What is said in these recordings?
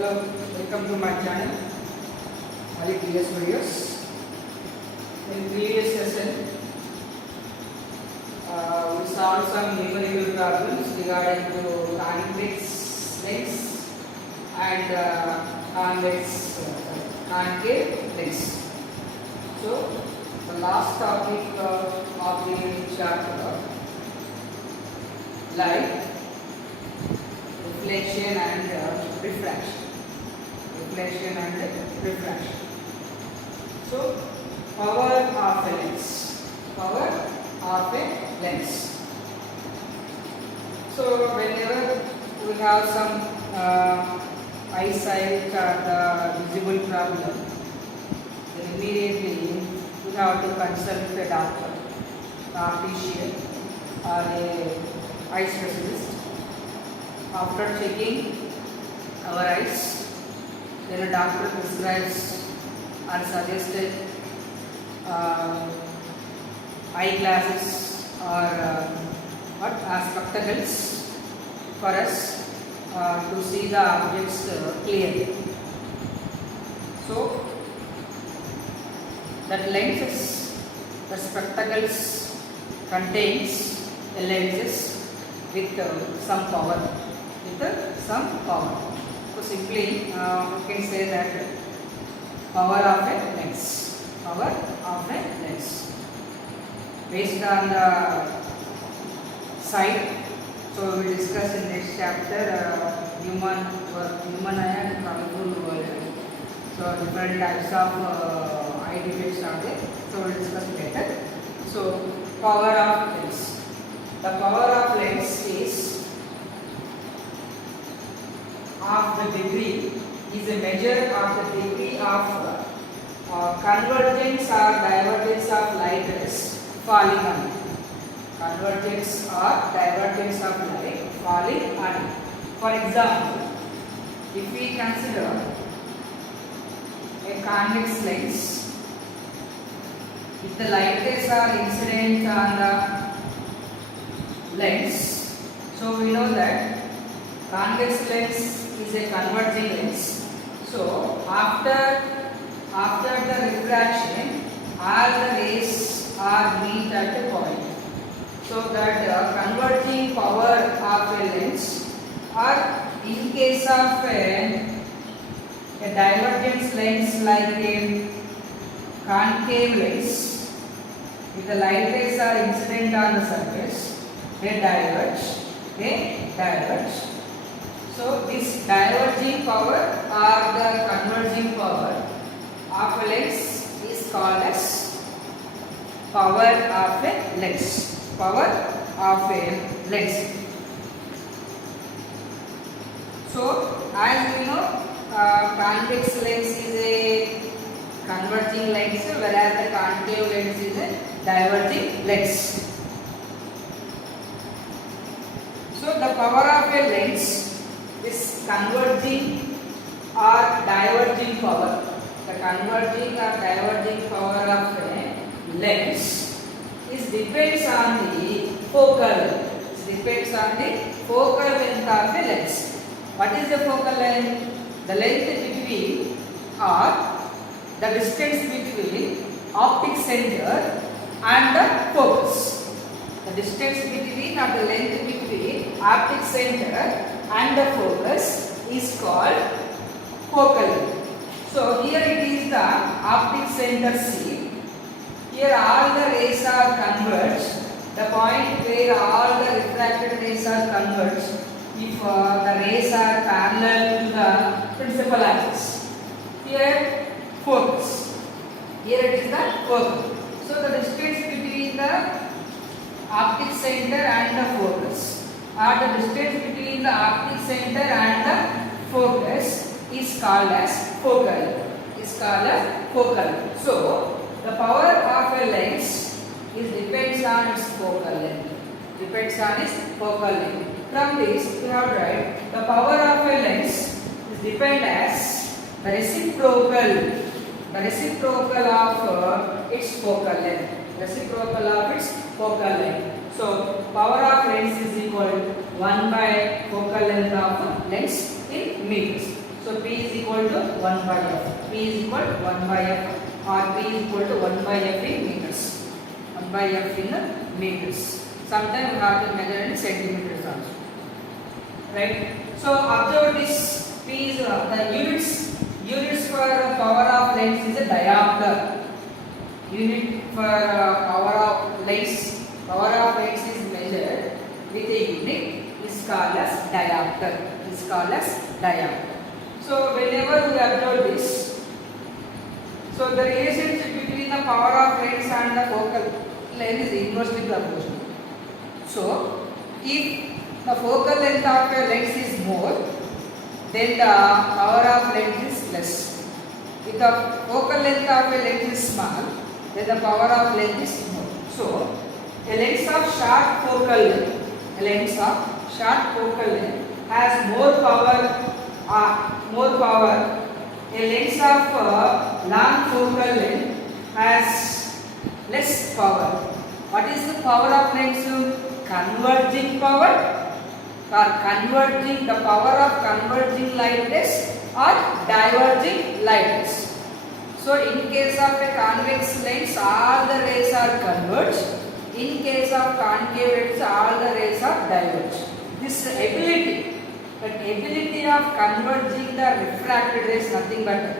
Hello, welcome to my channel, Ali PS Videos. In previous session, we solved some numerical problems regarding to convex lens and concave lens. So, the last topic of the chapter, light, reflection and refraction. Reflection and refraction. So, power of a lens. Power of a lens. So, whenever we have some eyesight or the visible problem, then immediately we have to consult a doctor, optician, or a eye specialist. After checking our eyes, then a doctor prescribes or suggested eyeglasses or spectacles for us to see the objects clearly. So, that lenses, the spectacles contains a lenses with some power. So simply we can say that power of a lens. Power of a lens. Based on the sight, so we discuss in next chapter human eye and colorful world. So different types of eye defects are there. So we will discuss later. So power of lens. The power of lens is of the degree, is a measure of the degree of convergence or divergence of light rays falling on it. Convergence or divergence of light falling on it. For example, if we consider a convex lens, if the light rays are incident on the lens, so we know that convex lens is a converging lens. So after the refraction, all the rays are meet at a point. So that converging power of a lens, or in case of a divergence lens like a concave lens, if the light rays are incident on the surface, they diverge. So this diverging power or the converging power of a lens is called as power of a lens. Power of a lens. So as we know, convex lens is a converging lens, whereas the concave lens is a diverging lens. So the power of a lens is converging or diverging power. The converging or diverging power of a lens depends on the focal length. It depends on the focal length of the lens. What is the focal length? The length between or the distance between optic center and the focus. The distance between or the length between optic center and the focus is called focal length. So here it is the optic center C. Here all the rays are converged. The point where all the refracted rays are converged, if the rays are parallel to the principal axis. Here focus. Here it is the focal. So the distance between the optic center and the focus, or the distance between the optic center and the focus is called as focal. So the power of a lens depends on its focal length. From this we have to write the power of a lens depends as the reciprocal of its focal length. So power of lens is equal to 1 by focal length of lens in meters. So P is equal to 1 by F. P is equal to 1 by F or P is equal to 1 by F in meters. 1 by F in meters. Sometimes we have to measure in centimeters also. Right? So observe this. P is the units for power of length is a diopter. Unit for power of length is measured with a unit is called as diopter. Is called as diopter. So whenever we observe this, so the relationship between the power of length and the focal length is inversely proportional. So if the focal length of a lens is more, then the power of length is less. If the focal length of a lens is small, then the power of length is more. So a lens of short focal length has more power. A lens of long focal length has less power. What is the power of lens? Converging power. Converging, the power of converging light rays or diverging light rays. So in case of a convex lens, all the rays are converged. In case of concave lens, all the rays are diverged. This ability of converging the refracted rays, nothing but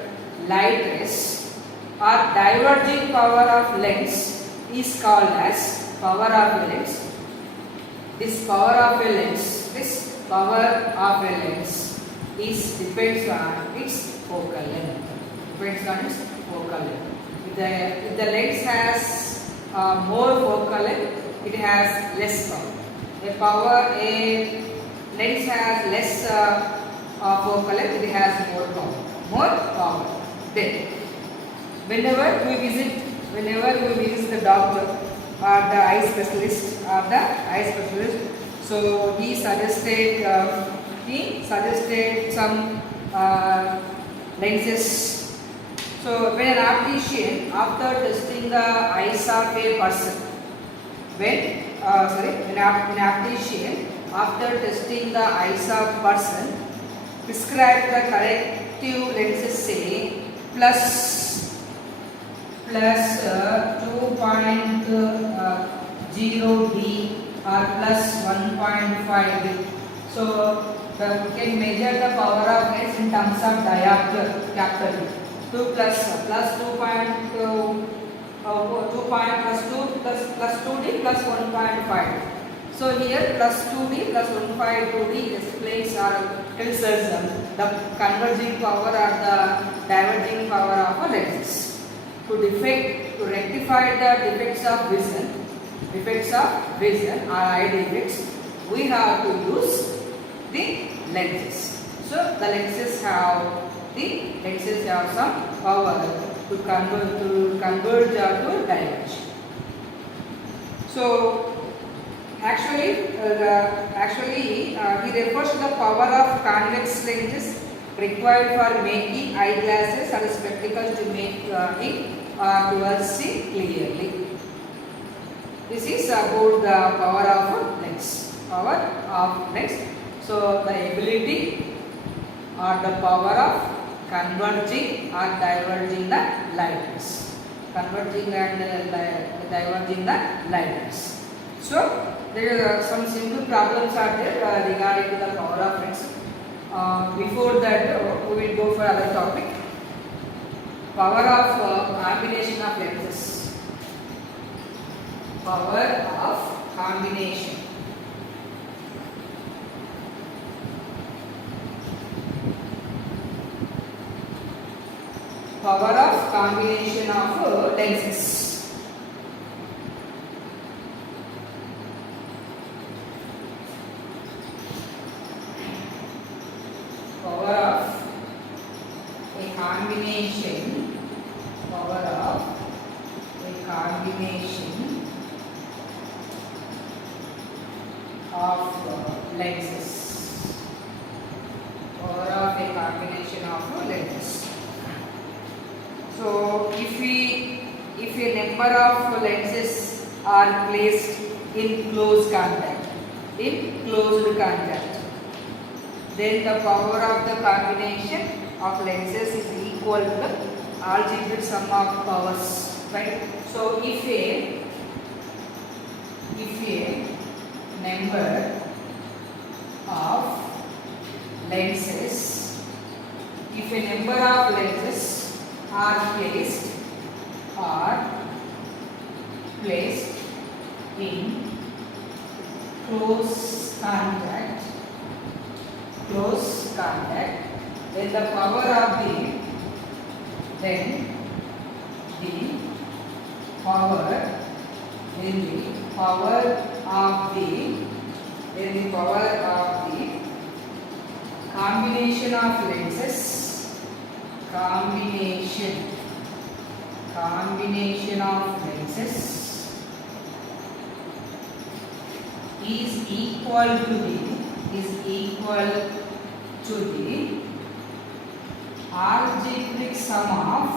light rays or diverging power of lens is called as power of lens. This power of a lens depends on its focal length. If the lens has more focal length, it has less power. A lens has less focal length, it has more power. Then, whenever we visit the doctor or the eye specialist, so he suggested some lenses. So when an optician, after testing the eyes of a person, after testing the eyes of person, prescribe the corrective lenses, say plus 2.0D or plus 1.5D. So we can measure the power of lens in terms of diopter, capital 2 plus 2.2 plus 2D plus 1.5. So here plus 2D plus 1.2D explains or tells us the converging power or the diverging power of a lenses. To rectify the defects of vision or eye defects, we have to use the lenses. So the lenses have some power to converge or to diverge. So actually he refers to the power of convex lenses required for making eyeglasses or spectacles to make to see clearly. This is about the power of lens. So the ability or the power of converging or diverging the light rays. Converging and diverging the light rays. So there are some simple problems are there regarding to the power of lens. Before that, we will go for other topic. Power of combination of lenses. Power of combination. Power of combination of lenses. Power of a combination. Power of a combination of lenses. Power of a combination of lenses. So if a number of lenses are placed in closed contact, then the power of the combination of lenses is equal to the algebraic sum of powers, right? So if a number of lenses are placed in close contact, then the power of the combination of lenses is equal to the algebraic sum of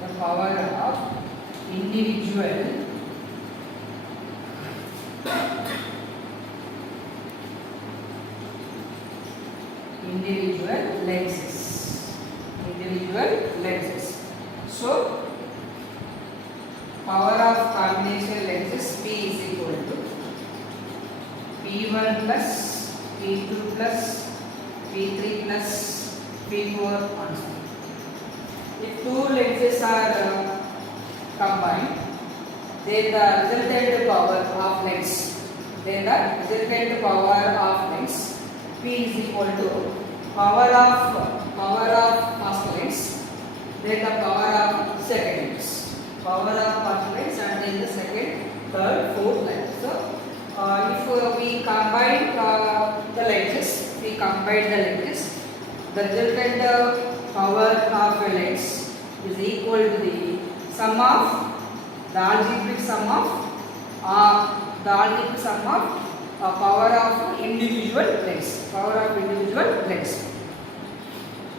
the power of individual lenses. So power of combination lenses P is equal to P1 plus P2 plus P3 plus P4 and so on. If two lenses are combined, then the resultant power of lens P is equal to power of first lens, then the power of second lens, and then the second, third, fourth lens. So if we combine the lenses, the resultant power of a lens is equal to the sum of the algebraic sum of power of individual lens,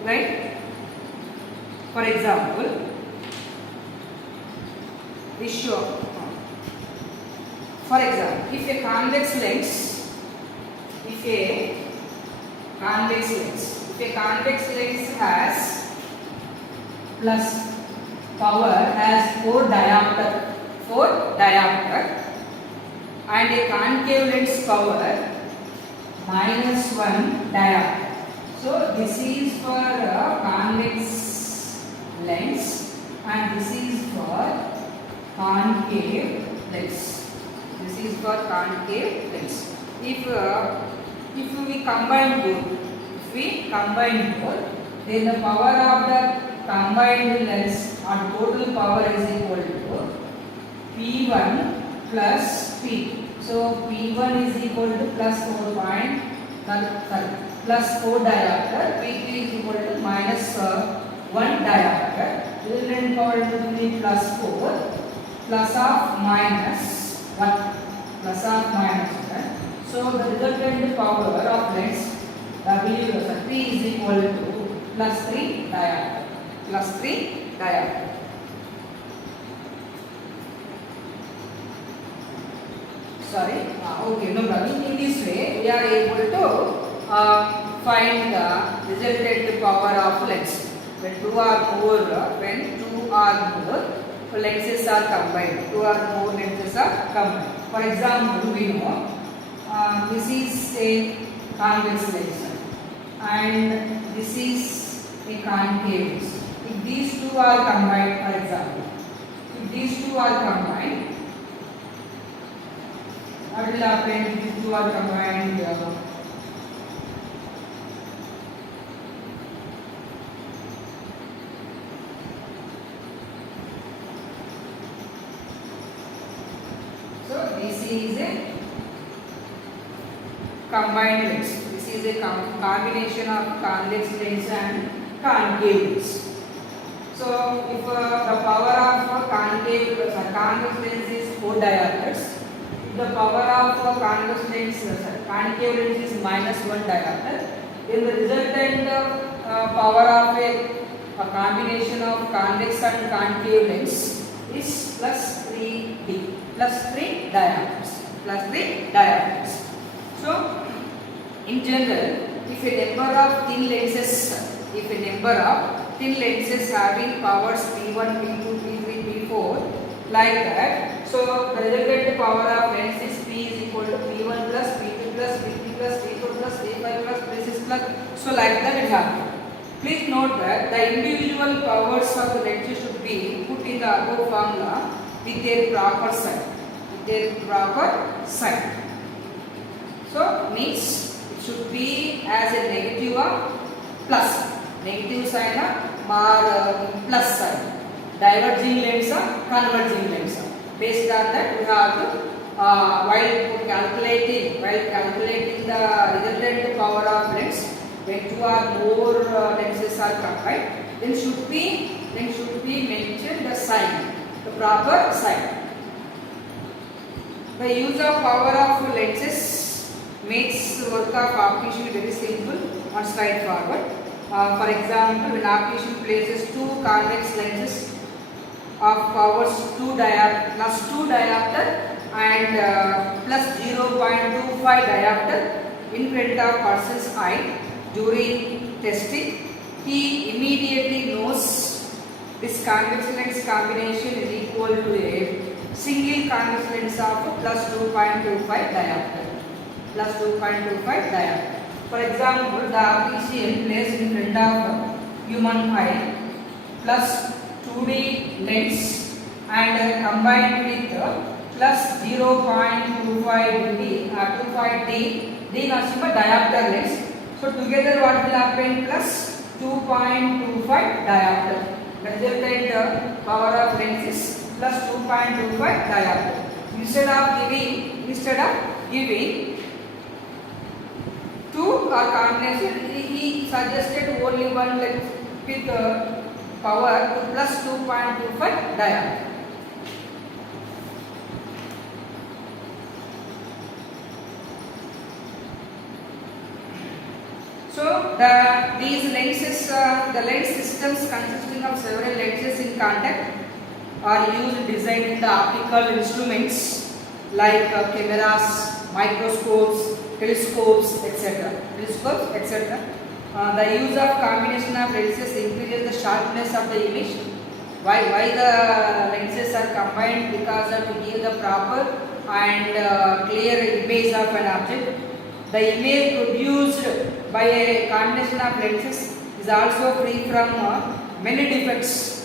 right? For example, if a convex lens has plus power has 4 diameter and a concave lens power minus 1 diameter. So this is for convex lens and this is for concave lens. If we combine both, then the power of the combined lens or total power is equal to P1 plus P. So P1 is equal to plus 4 diameter, P3 is equal to minus 1 diameter. Resultant power will be plus 4 plus of minus 1. So the resultant power of lens P is equal to plus 3 diameter. Sorry. Okay, no problem. In this way, we are able to find the resultant power of lens. When two or more lenses are combined, For example, we know this is a convex lens and this is a concave lens. If these two are combined, for example, what will happen if these two are combined? So this is a combined lens. This is a combination of convex lens and concave lens. So if the power of convex lens is 4 diameters, the power of convex lens, concave lens is -1 diopter, then the resultant power of a combination of convex and concave lens is plus 3d, plus 3 diopters, plus 3 diopters. So in general, if a number of thin lenses having powers P1, P2, P3, P4 like that, so the resultant power of lens is P is equal to P1 plus P2 plus P3 plus P4 plus P5 plus P6 plus, so like that it happens. Please note that the individual powers of the lenses should be put in the above formula with their proper sign. So means it should be as a negative or plus, negative sign or plus sign, diverging lens or converging lens. Based on that we have to while calculating the resultant power of lens, when two or more lenses are combined, then should be mentioned the sign, the proper sign. The use of power of lenses makes work of optician very simple and straightforward. For example, when optician places two convex lenses of powers plus 2 diopter and plus 0.25 diopter in front of person's eye during testing, he immediately knows this convex lens combination is equal to a single convex lens of plus 2.25 diopter. For example, the optician placed in front of human eye plus 2D lens and combined with plus 0.25D or 25D, D nothing but diopter lens. So together what will happen? Plus 2.25 diopter. The resultant power of lens is plus 2.25 diopter. Instead of giving two or combination, he suggested only one lens with power to plus 2.25 diopter. So these lenses, the lens systems consisting of several lenses in contact are used designed in the optical instruments like cameras, microscopes, telescopes, etc. The use of combination of lenses increases the sharpness of the image. Why the lenses are combined? Because to give the proper and clear image of an object. The image produced by a combination of lenses is also free from many defects.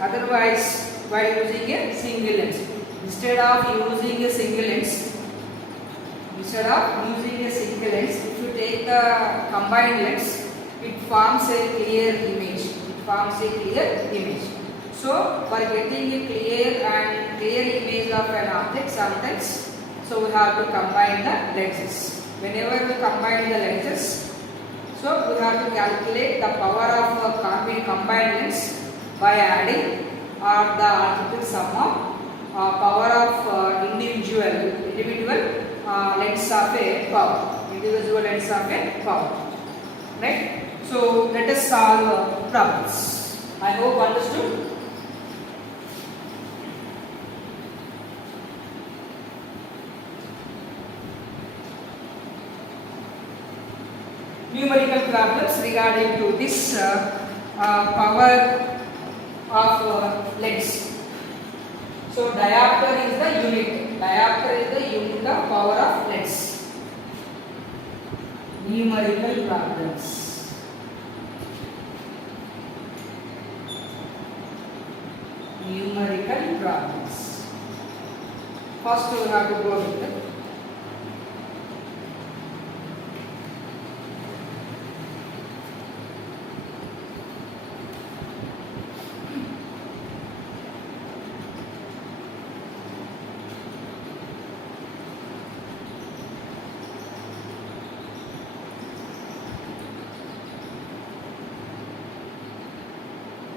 Otherwise, while using a single lens, instead of using a single lens, if you take the combined lens, it forms a clear image. So, for getting a clear image of an object, sometimes, so we have to combine the lenses. Whenever we combine the lenses, so we have to calculate the power of combined lens by adding or the algebraic sum of power of individual lens of a power. Right? So let us solve problems. I hope understood. Numerical problems regarding to this power of lens. So diopter is the unit of power of lens. Numerical problems. First we have to go with it.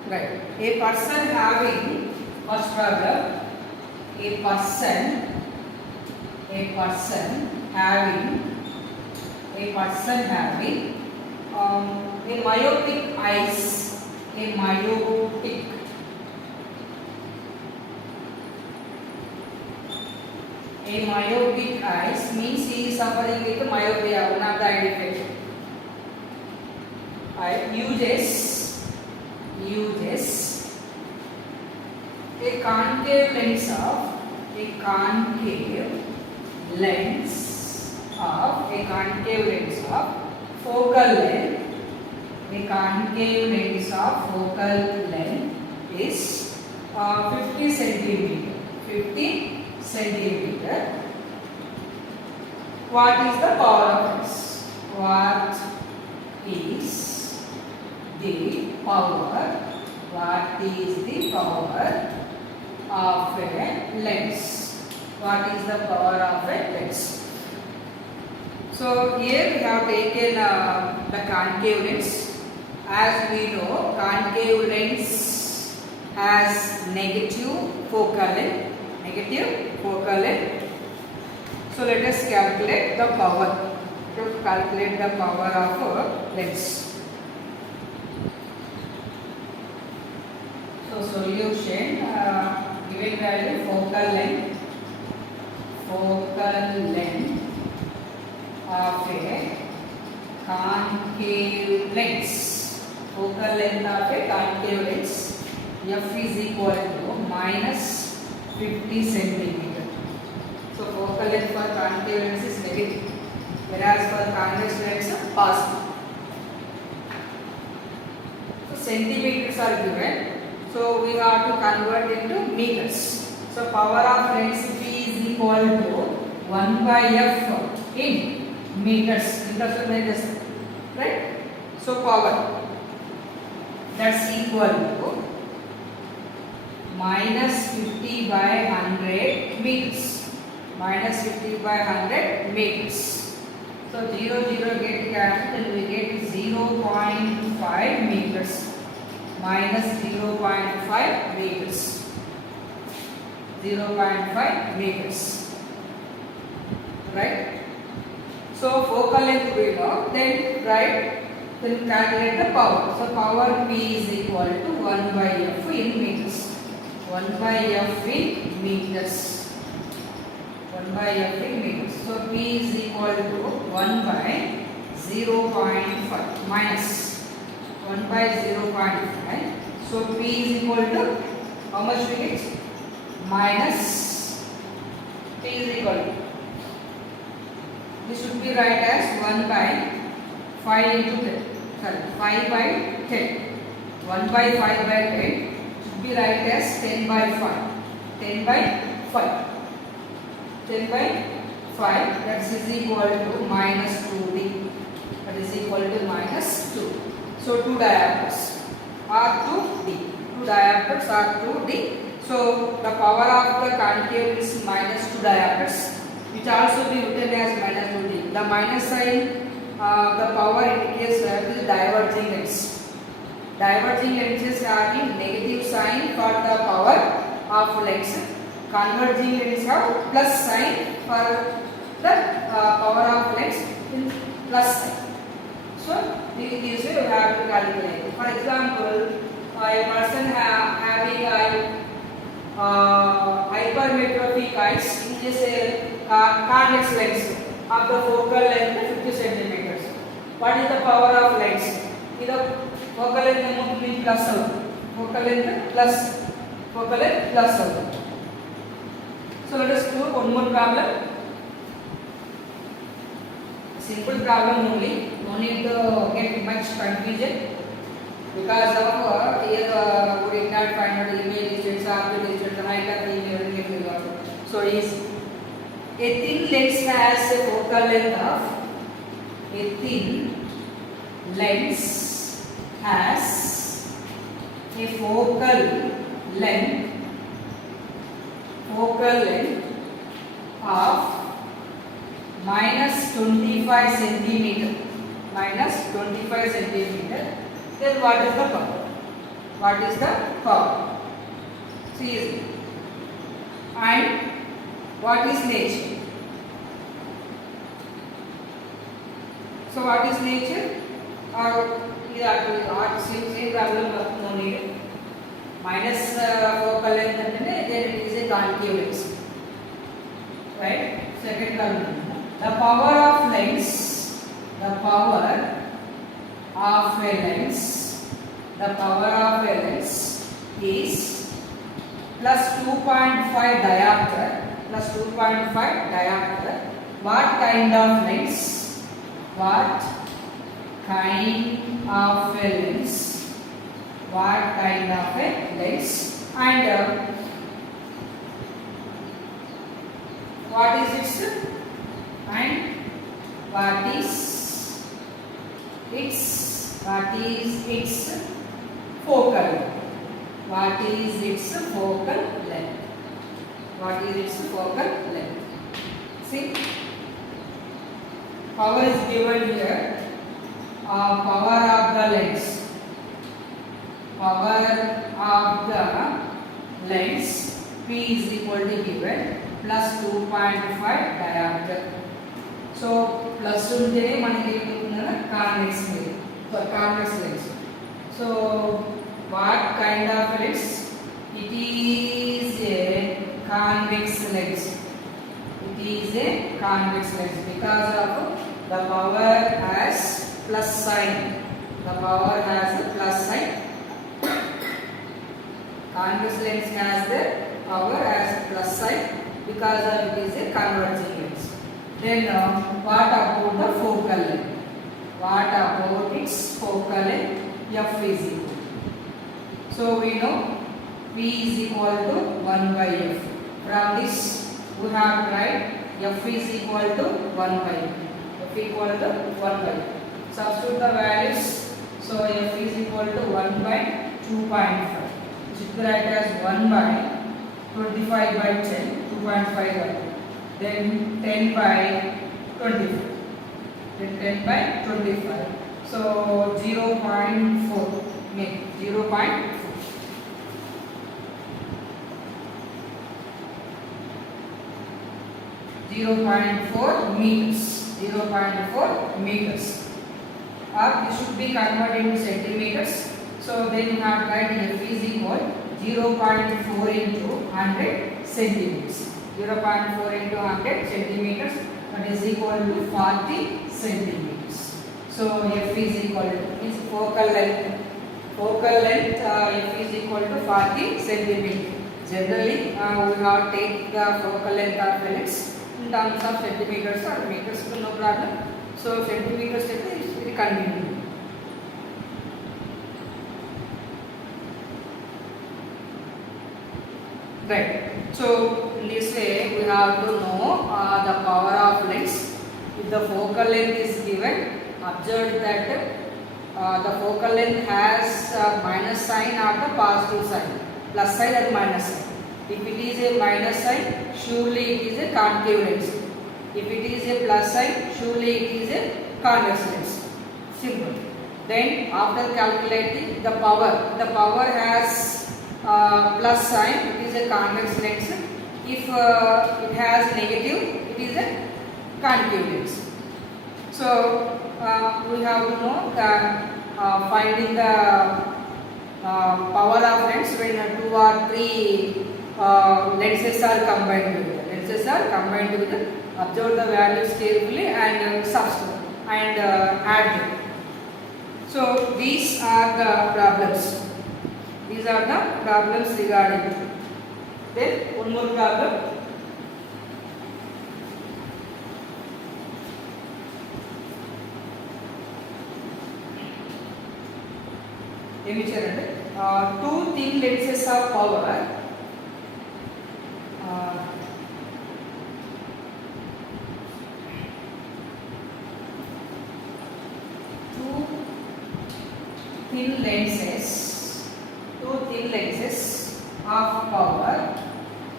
Right. A person having, first problem, a person having a myopic eyes, a myopic eyes means he is suffering with myopia, one of the eye defect. Uses a concave lens of focal length. A concave lens of focal length is 50 centimeter. 50 centimeter. What is the power of this? What is the power? What is the power of a lens? What is the power of a lens? So here we have taken the concave lens. As we know, concave lens has negative focal length. So let us calculate the power. To calculate the power of a lens. So solution, given value focal length of a concave lens. Focal length of a concave lens, f is equal to minus 50 centimeter. So focal length for concave lens is negative, whereas for convex lens positive. So centimeters are given. So we have to convert into meters. So power of lens P is equal to 1 by f in meters. Right? So power, that's equal to minus 50 by 100 meters. Minus 50 by 100 meters. So 0 get cancelled and we get 0.5 meters. Minus 0.5 meters. 0.5 meters. Right? So focal length we know. Then calculate the power. So power P is equal to 1 by f in meters. 1 by f in meters. 1 by f in meters. So P is equal to 1 by 0.5 minus 1 by 0.5. So P is equal to how much we get? Minus P is equal to, this should be right as 1 by 5 into 10. Sorry, 5 by 10. 1 by 5 by 10 should be right as 10 by 5. 10 by 5. 10 by 5, that is equal to minus 2d. That is equal to minus 2. So 2 diameters are 2d. 2 diameters are 2d. So the power of the concave is minus 2 diameters, which also be written as minus 2d. The minus sign, the power indicates that is diverging lens. Diverging lenses are in negative sign for the power of lens. Converging lenses have plus sign for the power of lens in plus sign. So these you have to calculate. For example, a person having a hypermetropic eyes is a convex lens of the focal length 50 centimeters. What is the power of lens? Either focal length means plus out. Focal length plus out. So let us do one more problem. Simple problem only. No need to get much confusion. Because of here we did not find out image distance, RP distance, height of the image, everything we got. So is a thin lens has a focal length of of minus 25 centimeter. Minus 25 centimeter. Then what is the power? See, And what is nature? So what is nature? Or same problem, no need. Minus focal length and then it is a concave lens. Right? Second problem. The power of lens, the power of a lens, the power of a lens is plus 2.5 diameter, plus 2.5 diameter. What kind of lens? What kind of a lens? What kind of a lens? And what is its and what is its focal length? What is its focal length? What is its focal length? See, power is given here. Power of the lens. Power of the lens P is equal to given plus 2.5 diameter. So plus unte manaki convex lens. So what kind of lens? It is a convex lens. It is a convex lens because of the power has plus sign. The power has a plus sign. Convex lens has the power as plus sign because it is a converging lens. Then what about the focal length? What about its focal length? F is equal. So we know P is equal to 1 by F. From this we have to write F is equal to 1 by F. F equal to 1 by. Substitute the values. So F is equal to 1 by 2.5. Which is write as 1 by 25 by 10, 2.5 by. Then 10 by 25. Then 10 by 25. So 0.4. Make 0.4. 0.4 meters. 0.4 meters. Or this should be converted into centimeters. So then you have to write F is equal 0.4 into 100 centimeters. 0.4 into 100 centimeters, that is equal to 40 centimeters. So F is equal to its focal length. Focal length F is equal to 40 centimeters. Generally, we have to take the focal length of lens in terms of centimeters or meters, so no problem. So centimeters is very convenient. Right. So in this way, we have to know the power of lens. If the focal length is given, observe that the focal length has a minus sign or the positive sign, plus sign or minus sign. If it is a minus sign, surely it is a concave lens. If it is a plus sign, surely it is a convex lens. Simple. Then after calculating the power has plus sign, it is a convex lens. If it has negative, it is a concave lens. So we have to know finding the power of lens when 2 or 3 lenses are combined together. Observe the values carefully and substitute and add them. So these are the problems. These are the problems regarding it. Then one more problem. Two thin lenses of power. Two thin lenses of power.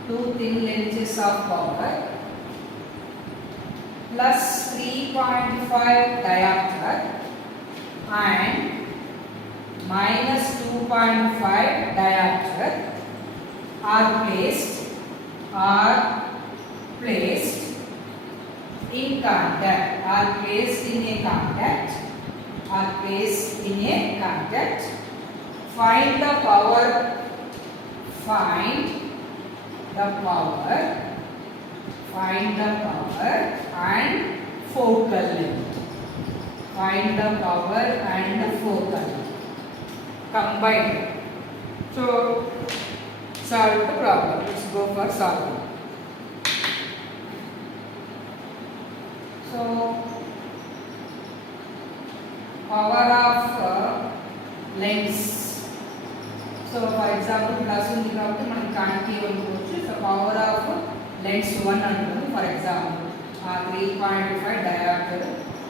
Two thin lenses of power plus 3.5 diameter and minus 2.5 diameter are placed are placed in contact, are placed in a contact, are placed in a contact. Find the power, find the power, find the power and focal length. Find the power and the focal length combined. So solve the problem. Let's go for solving. So power of lengths. So for example, plus ఉంది కాబట్టి మనం కాంటివ్ అనుకోవచ్చు. So power of lengths 1 అనుకోండి. For example, 3.5 diameter.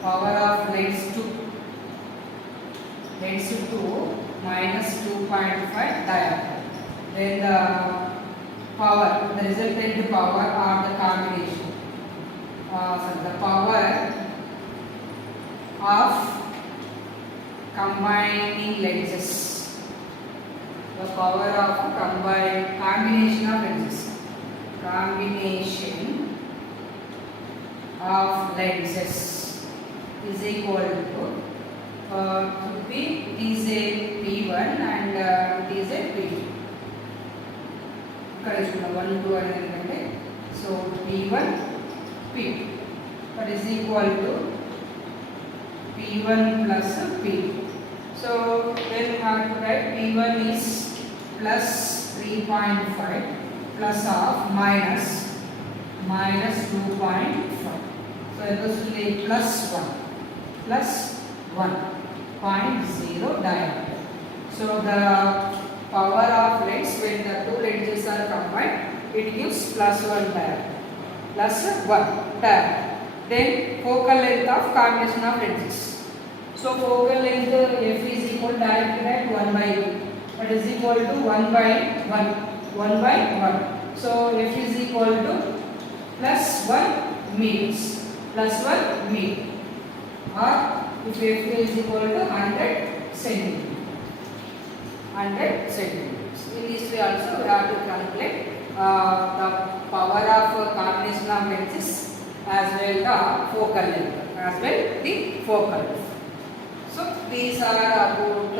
Power of lengths 2. Lengths 2 minus 2.5 diameter. Then the power, the resultant power or the combination. The power of combining lenses. The power of combination of lenses. Combination of lenses is equal to it is a P1 and it is a P2. ఇక్కడ చూడండి 1 2 అనేది ఎందుకంటే so P1 P2 that is equal to P1 plus P2. So then we have to write P1 is plus 3.5 plus of minus 2.5. So it goes to be plus 1.0 diameter. So the power of lengths when the two lenses are combined, it gives plus 1 diameter. Plus 1 diameter. Then focal length of combination of lenses. So focal length f is equal to directly write 1 by 2. That is equal to 1 by 1. 1 by 1. So f is equal to plus 1 meters. Plus 1 meter. Or if f is equal to 100 centimeters. 100 centimeters. In this way also we have to calculate the power of combination of lenses as well the focal length, as well the focal length. So these are about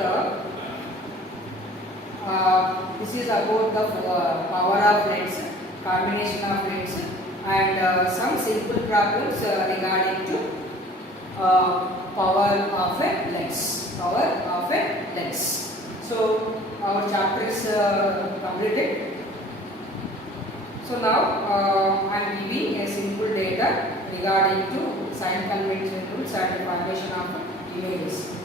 this is about the power of lens, combination of lens, and some simple problems regarding to power of a lens. Power of a lens. So our chapter is completed. So now I am giving a simple data regarding to sign convention rules and formation of images.